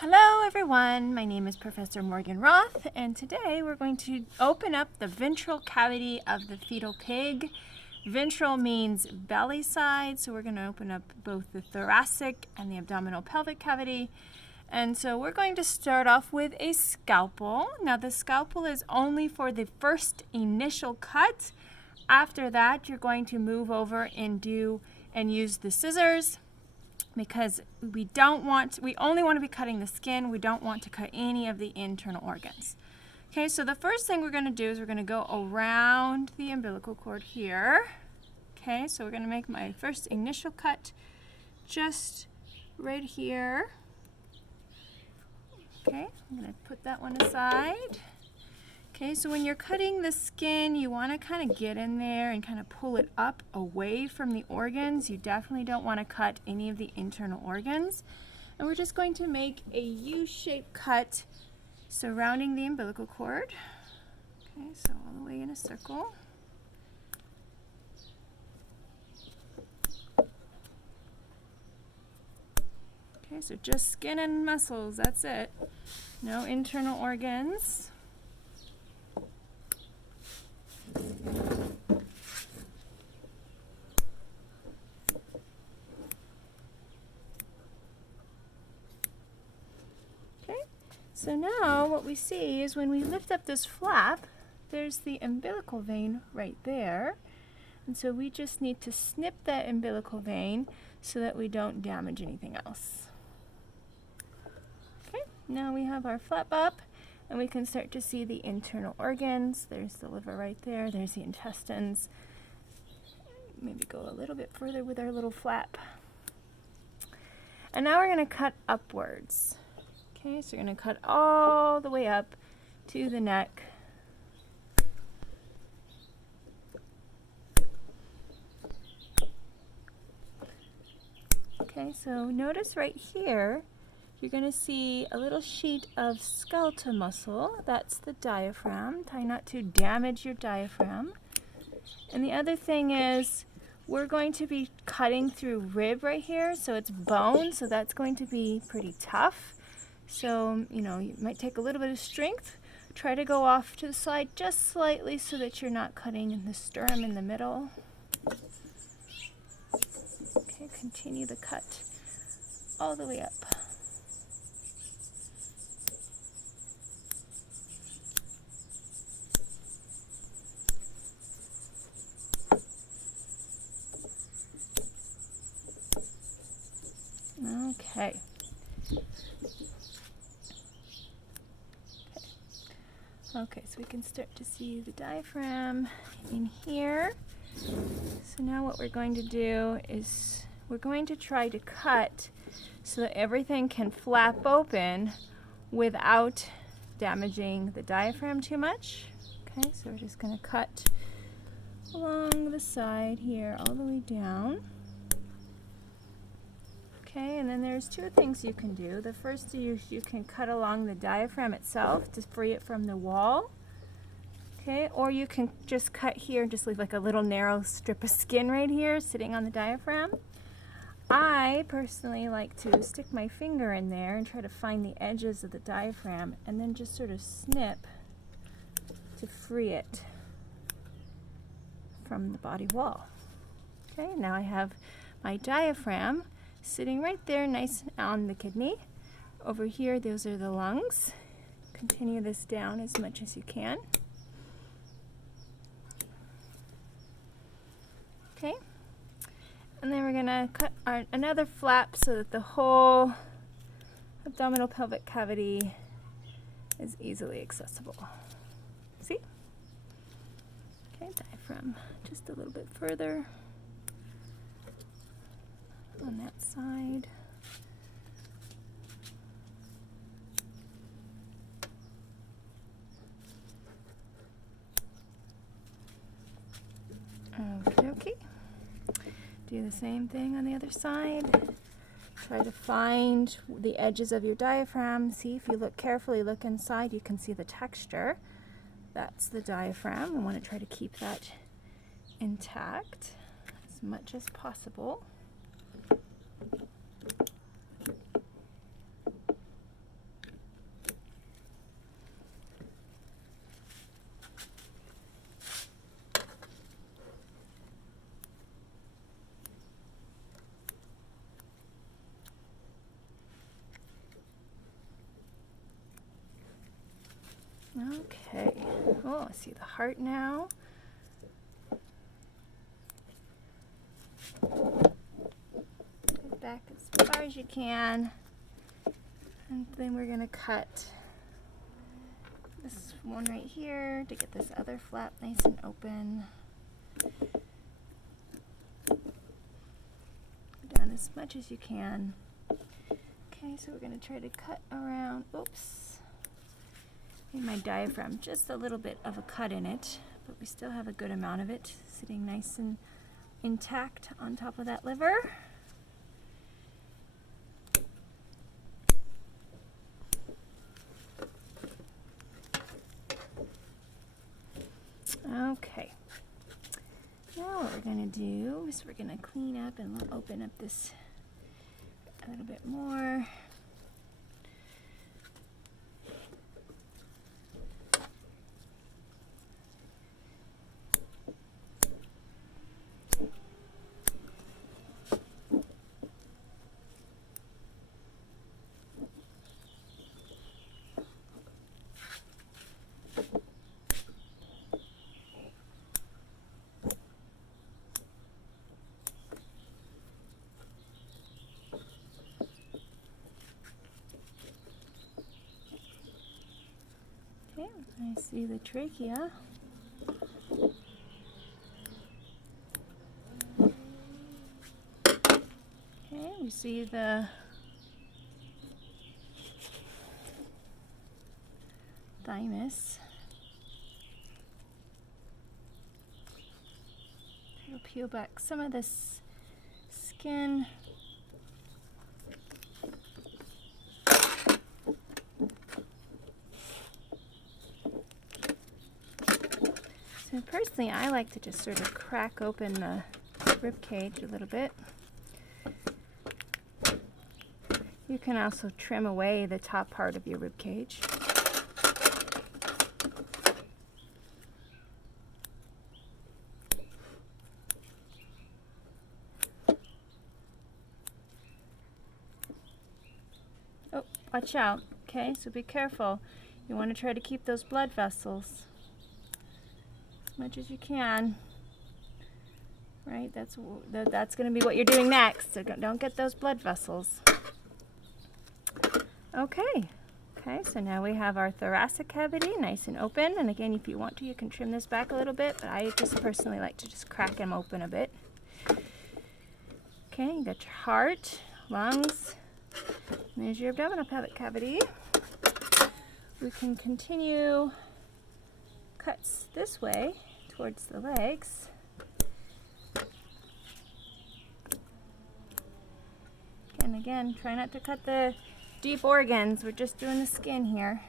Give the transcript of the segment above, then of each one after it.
Hello everyone, my name is Professor Morgan Roth, and today we're going to open up the ventral cavity of the fetal pig. Ventral means belly side, so we're going to open up both the thoracic and the abdominal pelvic cavity. And so we're going to start off with a scalpel. Now the scalpel is only for the first initial cut. After that, you're going to move over and use the scissors, because we only want to be cutting the skin. We don't want to cut any of the internal organs. Okay, so the first thing we're going to do is we're going to go around the umbilical cord here. Okay, so we're going to make my first initial cut just right here. Okay, I'm going to put that one aside. Okay, so when you're cutting the skin, you want to kind of get in there and kind of pull it up away from the organs. You definitely don't want to cut any of the internal organs. And we're just going to make a U-shaped cut surrounding the umbilical cord. Okay, so all the way in a circle. Okay, so just skin and muscles, that's it. No internal organs. Okay, so now what we see is when we lift up this flap, there's the umbilical vein right there. And so we just need to snip that umbilical vein so that we don't damage anything else. Okay, now we have our flap up, and we can start to see the internal organs. There's the liver right there. There's the intestines. Maybe go a little bit further with our little flap. And now we're going to cut upwards. Okay, so we're going to cut all the way up to the neck. Okay, so notice right here, you're going to see a little sheet of skeletal muscle. That's the diaphragm. Try not to damage your diaphragm. And the other thing is, we're going to be cutting through rib right here, so it's bone, so that's going to be pretty tough. So, you might take a little bit of strength. Try to go off to the side just slightly so that you're not cutting in the sternum in the middle. Okay, continue the cut all the way up. Okay. Okay, so we can start to see the diaphragm in here. So now what we're going to do is we're going to try to cut so that everything can flap open without damaging the diaphragm too much. Okay, so we're just going to cut along the side here all the way down. Okay, and then there's two things you can do. The first is you can cut along the diaphragm itself to free it from the wall. Okay, or you can just cut here and just leave like a little narrow strip of skin right here sitting on the diaphragm. I personally like to stick my finger in there and try to find the edges of the diaphragm and then just sort of snip to free it from the body wall. Okay, now I have my diaphragm sitting right there nice on the kidney. Over here, those are the lungs. Continue this down as much as you can. Okay, and then we're going to cut another flap so that the whole abdominal pelvic cavity is easily accessible. See? Okay, diaphragm just a little bit further on that side. Okay. Do the same thing on the other side. Try to find the edges of your diaphragm. See, if you look carefully, look inside, you can see the texture. That's the diaphragm. We want to try to keep that intact as much as possible. Oh, I see the heart now. Get back as far as you can. And then we're going to cut this one right here to get this other flap nice and open. Down as much as you can. Okay, so we're going to try to cut around. Oops. Made my diaphragm just a little bit of a cut in it, but we still have a good amount of it sitting nice and intact on top of that liver. Okay. Now what we're going to do is we're going to clean up and we'll open up this a little bit more. Okay, I see the trachea. Okay, we see the thymus. We'll peel back some of this skin. So personally, I like to just sort of crack open the rib cage a little bit. You can also trim away the top part of your rib cage. Oh, watch out. Okay, so be careful. You want to try to keep those blood vessels as much as you can. Right, that's going to be what you're doing next, so don't get those blood vessels. Okay, so now we have our thoracic cavity nice and open, and again, if you want to, you can trim this back a little bit, but I just personally like to just crack them open a bit. Okay, you got your heart, lungs, and there's your abdominal pelvic cavity. We can continue cuts this way towards the legs. And again, try not to cut the deep organs. We're just doing the skin here.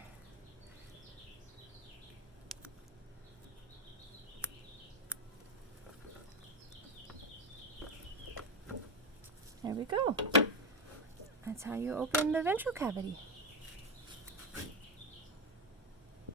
There we go. That's how you open the ventral cavity.